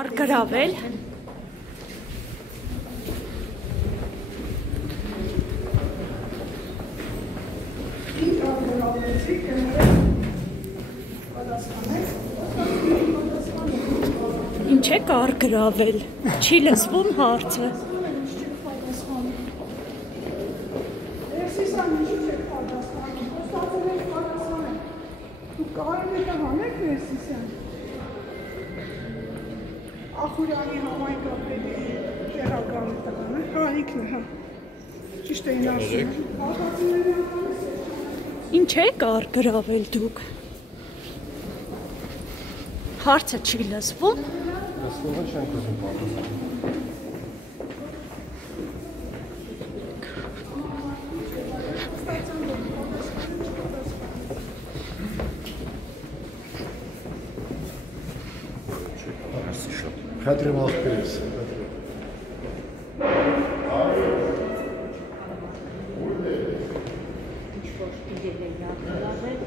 Արգրավել Ինչ եք արգրավել, չի լսվում հարցը Ախուրյանի համայնքապետի տեղակալի տղան է, ինքն է, ճիշտ էին ասում։ Ինչ եք արգրավել դուք, հարցը չի լսվում։ Լսվում է չենք ուզում պատասխանել։ Խնդրեմ աղբերս։ Ինչ որ իդեալ է յակնավել,